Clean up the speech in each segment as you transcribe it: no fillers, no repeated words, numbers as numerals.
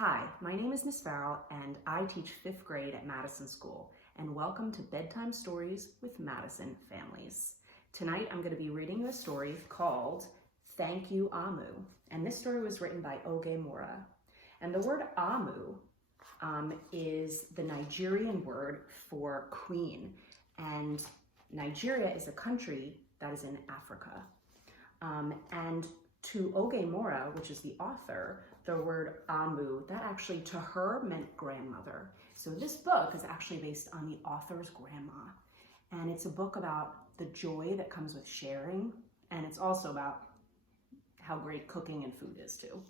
Hi, my name is Miss Farrell and I teach 5th grade at Madison School, and welcome to Bedtime Stories with Madison Families. Tonight I'm going to be reading a story called Thank You Amu, and this story was written by Mora. And the word Amu is the Nigerian word for queen, and Nigeria is a country that is in Africa. And to Mora, which is the author, the word Amu, that actually to her meant grandmother. So this book is actually based on the author's grandma. And it's a book about the joy that comes with sharing. And it's also about how great cooking and food is too.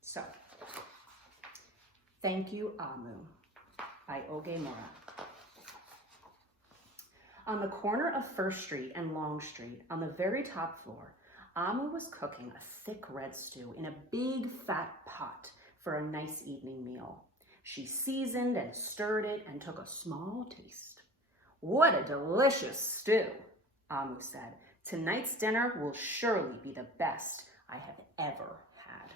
So, Thank You Amu by Mora. On the corner of First Street and Long Street, on the very top floor, Amu was cooking a thick red stew in a big fat pot for a nice evening meal. She seasoned and stirred it and took a small taste. "What a delicious stew," Amu said. "Tonight's dinner will surely be the best I have ever had."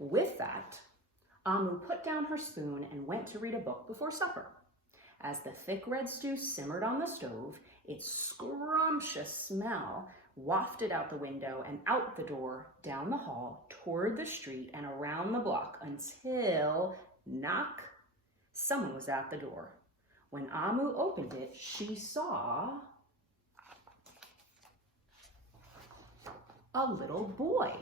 With that, Amu put down her spoon and went to read a book before supper. As the thick red stew simmered on the stove, its scrumptious smell wafted out the window and out the door, down the hall, toward the street, and around the block until, knock, someone was at the door. When Amu opened it, she saw a little boy.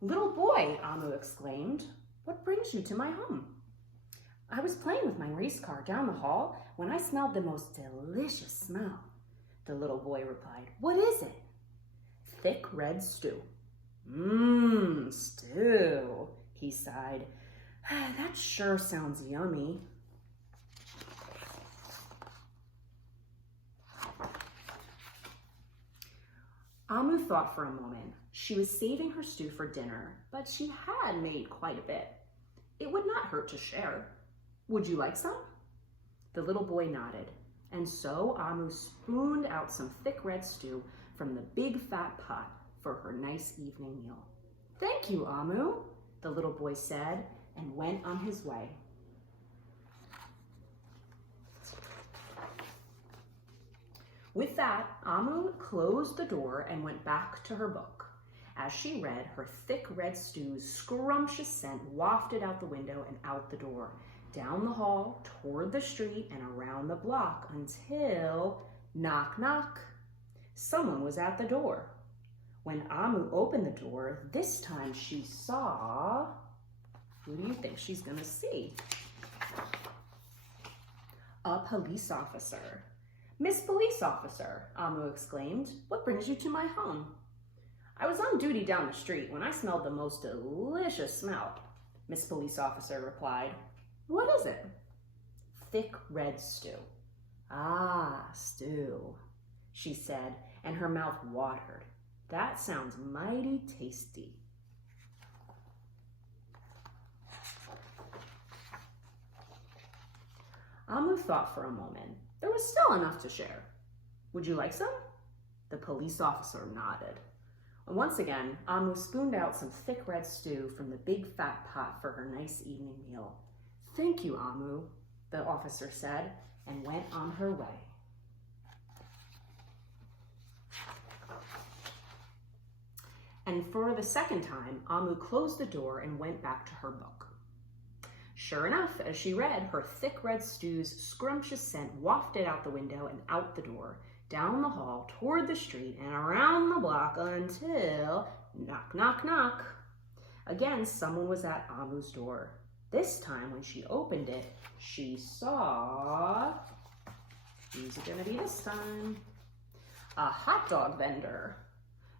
"Little boy," Amu exclaimed, "what brings you to my home?" "I was playing with my race car down the hall when I smelled the most delicious smell," the little boy replied. "What is it?" "Thick red stew." Stew," he sighed. "That sure sounds yummy." Amu thought for a moment. She was saving her stew for dinner, but she had made quite a bit. It would not hurt to share. "Would you like some?" The little boy nodded, and so Amu spooned out some thick red stew from the big fat pot for her nice evening meal. "Thank you, Amu," the little boy said, and went on his way. With that, Amu closed the door and went back to her book. As she read, her thick red stew's scrumptious scent wafted out the window and out the door, down the hall, toward the street, and around the block until, knock, knock, someone was at the door. When Amu opened the door, this time she saw, who do you think she's gonna see? A police officer. "Miss Police Officer," Amu exclaimed, "what brings you to my home?" "I was on duty down the street when I smelled the most delicious smell," Miss Police Officer replied. "What is it?" "Thick red stew." "Ah, stew," she said, and her mouth watered. "That sounds mighty tasty." Amu thought for a moment. There was still enough to share. "Would you like some?" The police officer nodded. And once again, Amu spooned out some thick red stew from the big fat pot for her nice evening meal. "Thank you, Amu," the officer said, and went on her way. And for the second time, Amu closed the door and went back to her book. Sure enough, as she read, her thick red stew's scrumptious scent wafted out the window and out the door, down the hall, toward the street, and around the block until, knock, knock, knock. Again, someone was at Amu's door. This time, when she opened it, she saw, who's it gonna be this time? A hot dog vendor.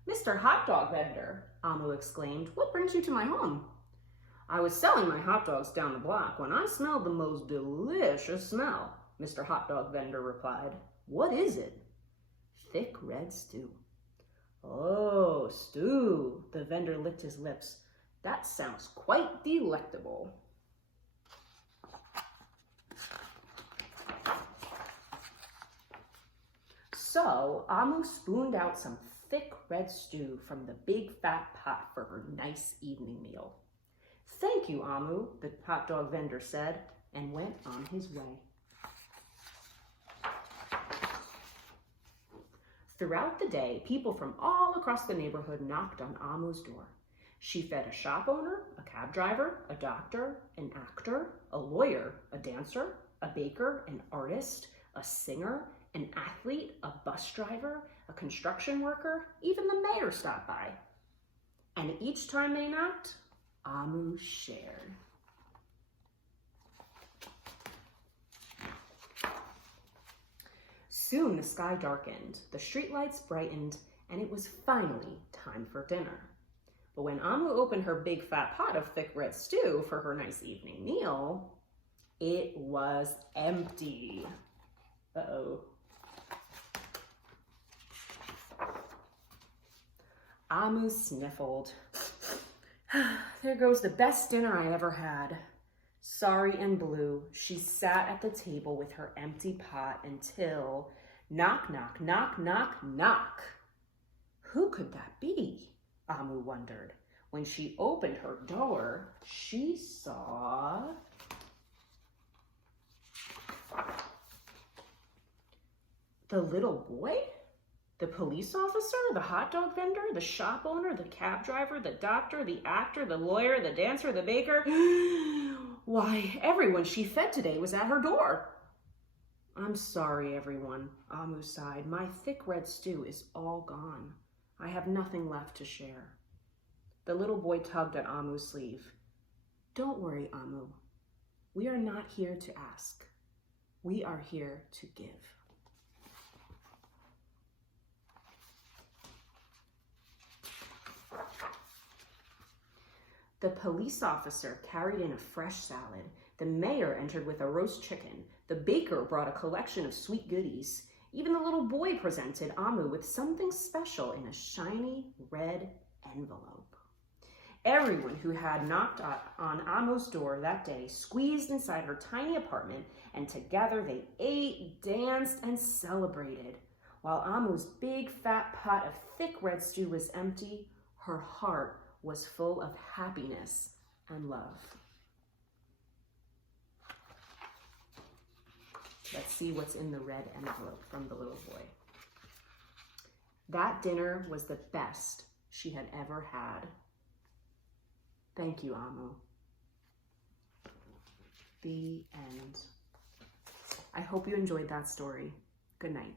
"Mr. Hot Dog Vendor," Amu exclaimed, "what brings you to my home?" "I was selling my hot dogs down the block when I smelled the most delicious smell," Mr. Hot Dog Vendor replied. "What is it?" "Thick red stew." "Oh, stew," the vendor licked his lips. "That sounds quite delectable." So Amu spooned out some thick red stew from the big fat pot for her nice evening meal. "Thank you, Amu," the hot dog vendor said, and went on his way. Throughout the day, people from all across the neighborhood knocked on Amu's door. She fed a shop owner, a cab driver, a doctor, an actor, a lawyer, a dancer, a baker, an artist, a singer, an athlete, a bus driver, a construction worker, even the mayor stopped by. And each time they knocked, Amu shared. Soon the sky darkened, the streetlights brightened, and it was finally time for dinner. But when Amu opened her big fat pot of thick red stew for her nice evening meal, it was empty. Uh-oh. Amu sniffled. "There goes the best dinner I ever had." Sorry and blue, she sat at the table with her empty pot until knock, knock, knock, knock, knock. Who could that be? Amu wondered. When she opened her door, she saw the little boy, the police officer, the hot dog vendor, the shop owner, the cab driver, the doctor, the actor, the lawyer, the dancer, the baker. Why, everyone she fed today was at her door. "I'm sorry, everyone," Amu sighed. "My thick red stew is all gone. I have nothing left to share." The little boy tugged at Amu's sleeve. "Don't worry, Amu. We are not here to ask. We are here to give." The police officer carried in a fresh salad. The mayor entered with a roast chicken. The baker brought a collection of sweet goodies. Even the little boy presented Amu with something special in a shiny red envelope. Everyone who had knocked on Amu's door that day squeezed inside her tiny apartment, and together they ate, danced, and celebrated. While Amu's big fat pot of thick red stew was empty, her heart was full of happiness and love. Let's see what's in the red envelope from the little boy. That dinner was the best she had ever had. Thank you, Amu. The end. I hope you enjoyed that story. Good night.